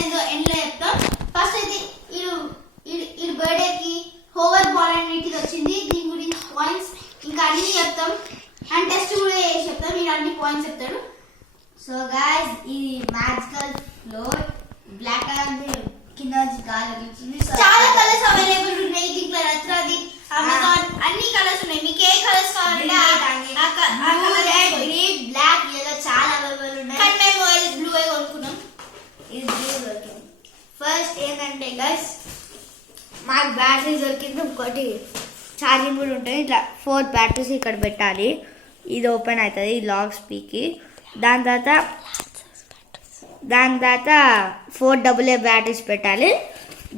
ఏందో ఎండ్లో చెప్తాం. ఫస్ట్ అయితే ఈ బర్త్డేకి హోవర్ బాల్ అనేది వచ్చింది, దీని గురించి పాయింట్స్ ఇంకా అన్ని చెప్తాం అండ్ టెస్ట్ కూడా చేసి చెప్తాం. మీరు అన్ని పాయింట్స్ చెప్తాడు. సో గైస్ ఈ మ్యాజికల్ ఫ్లోట్ బ్లాక్ కలర్ కింద నుంచి గాలి వచ్చింది. చాలా కలర్స్ అవైలబుల్ ఉన్నాయి దీంట్లో. రత్రాది అమెజాన్ అన్ని కలర్స్ ఉన్నాయి. మీకు ఏ కలర్స్ కావాలంటే గ్రీన్ బ్లాక్ ఎల్లో చాలా అవైలబుల్ ఉన్నాయి. కానీ మేము బ్లూ అయి కొనుక్కున్నాం. ఇది బ్లూ దొరికింది. ఫస్ట్ ఏంటంటే గైస్ మాకు బ్యాటరీ దొరికింది. ఇంకోటి ఛార్జింగ్ కూడా ఉంటుంది. ఇట్లా 4 బ్యాటరీస్ ఇక్కడ పెట్టాలి. ఇది ఓపెన్ అవుతుంది ఈ లాక్ స్పీక్కి. దాని తర్వాత 4 AA బ్యాటరీస్ పెట్టాలి.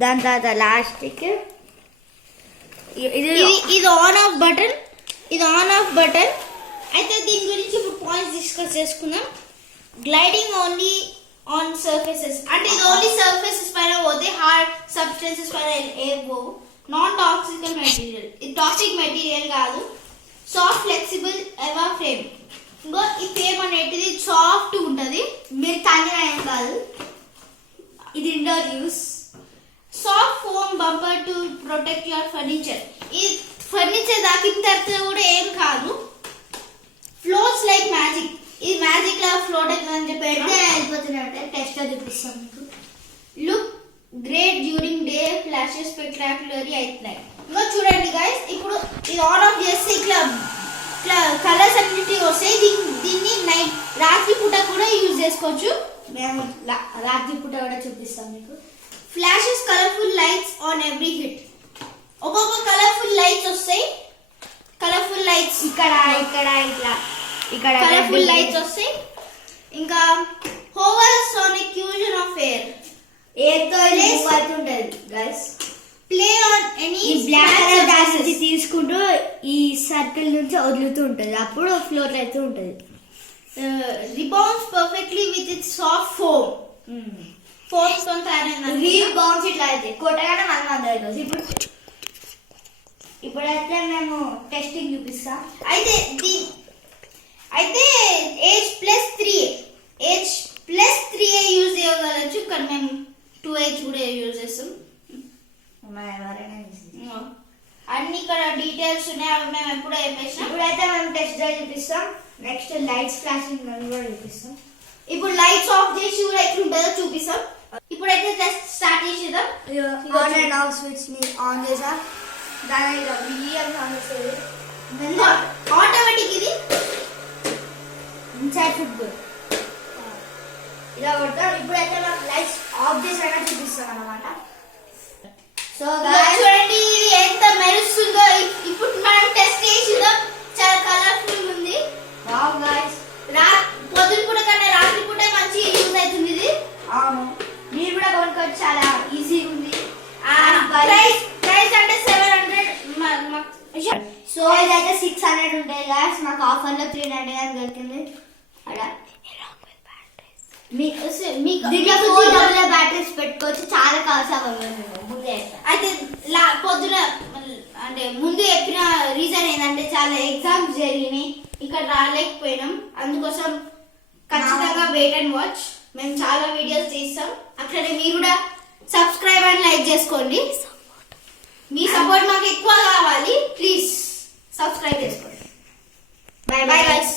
దాని తర్వాత లాస్ట్కి ఇది ఆన్ ఆఫ్ బటన్. ఇది ఆన్ ఆఫ్ బటన్. అయితే దీని గురించి ఇప్పుడు పాయింట్స్ డిస్కస్ చేసుకుందాం. గ్లైడింగ్ ఓన్లీ ఆన్ సర్ఫేసెస్, అంటే ఇది ఓన్లీ సర్ఫేసెస్ పైన పోతే హార్డ్ సబ్స్టెన్సెస్ పైన ఏం పోవు. నాన్ టాక్సికల్ మెటీరియల్, ఇది టాక్సిక్ మెటీరియల్ కాదు. Soft flexible ఎవా frame. ఇంకో ఈ ఫ్రేమ్ అనేది సాఫ్ట్ ఉంటుంది, మీరు తాగిన ఏం కాదు. ఇది indoor use. Soft foam bumper to protect your furniture. ఈ ఫర్నిచర్ దాకిన తర్వాత కూడా ఏం కాదు. Floats like magic. ఇది మ్యాజిక్ లా ఫ్లోట్ అవుతుందని చెప్పి పెడితే అయిపోతున్నట్టే. టెస్ట్ చూపిస్తాం మీకు. Look great during day, flashes spectacularly at night. ఇంకా చూడండి గైస్, ఇప్పుడు ఇది ఆన్ ఆఫ్ చేస్తే ఇట్లా కలర్స్ అన్నిటి వస్తాయి. దీన్ని నైట్ రాత్రి పూట కూడా యూజ్ చేసుకోవచ్చు. మేము రాత్రి పూట కూడా చూపిస్తాం మీకు. Flashes colourful lights on every hit. ఒక్కొక్క కలర్ఫుల్ లైట్స్ వస్తాయి. కలర్ఫుల్ లైట్స్ ఇక్కడ ఇట్లా ఇక్కడ కలర్ఫుల్ లైట్స్ వస్తాయి. ఇంకా hover sonic fusion of air. Air తో అవుతుంటది guys. Play on any black colour దాని నుంచి తీసుకుంటూ ఈ సర్కిల్ నుంచి వదులుతూ ఉంటది, అప్పుడు ఫ్లోట్ అవుతూ ఉంటది. Rebounds perfectly with it soft foam. Foams తో తయారైన రీబౌన్స్ ఇట్లా అయితే కొట్టగానే మనం అందరికి. ఇప్పుడైతే మేము టెస్టింగ్ చూపిస్తాం. అయితే H+3 యూజ్ చేయగలచ్చు, కానీ మేము 2H కూడా యూజ్ చేస్తాం. అన్ని ఇక్కడ డీటెయిల్స్ ఉన్నాయి, అవి మేము ఎప్పుడో చెప్పేసాం. ఇప్పుడైతే మేము టెస్ట్ డ్రైవ్ చూపిస్తాం. నెక్స్ట్ లైట్స్ ఫ్లాషింగ్ కూడా చూపిస్తాం. ఇప్పుడు లైట్స్ ఆఫ్ చేసి కూడా ఎట్లుంటుందో చూపిస్తాం. ఇప్పుడైతే టెస్ట్ స్టార్ట్ చేసేద్దాం. ఆన్ అండ్ ఆఫ్ స్విచ్ ని ఆన్ చేసా. దాని ఆన్ చేసేది ఆటోమేటిక్. ఇది ఇన్సైడ్ ఫుట్బాల్ ఇలా కొడతాం. ఇప్పుడైతే మనం లైట్స్ ఆఫ్ చేసాక చూపిస్తాం అన్నమాట. సో చూడండి ఎంత మెరుస్తుందో. ఇప్పుడు మనం టెస్ట్ చేసిద్దాం. చాలా కలర్ఫుల్ ఉంది. వావ్ గైస్, పొద్దున పూట కన్నా రాత్రి పూట మంచి యూజ్ అవుతుంది ఇది. అవును, మీరు కూడా కొనుక్కోవచ్చు. చాలా ఈజీగా ఉంది. ప్రైస్ అంటే 700. సో ఇదైతే 600 ఉంటాయి గాయస్. మాకు ఆఫర్ లో 390 అని దొరికింది. అలా మీకు దీంట్లో 4 AA బ్యాటరీస్ పెట్టుకోవచ్చు. చాలా కాల్స్ ముందే. అయితే పొద్దున అంటే ముందు చెప్పిన రీజన్ ఏంటంటే చాలా ఎగ్జామ్స్ జరిగినాయి, ఇక్కడ రాలేకపోయినాం. అందుకోసం ఖచ్చితంగా వెయిట్ అండ్ వాచ్. మేము చాలా వీడియోస్ చేస్తాం. అట్లనే మీరు కూడా సబ్స్క్రైబ్ అండ్ లైక్ చేసుకోండి. మీ సపోర్ట్ మాకు ఎక్కువ కావాలి. ప్లీజ్ సబ్స్క్రైబ్ చేసుకోండి. By bye guys.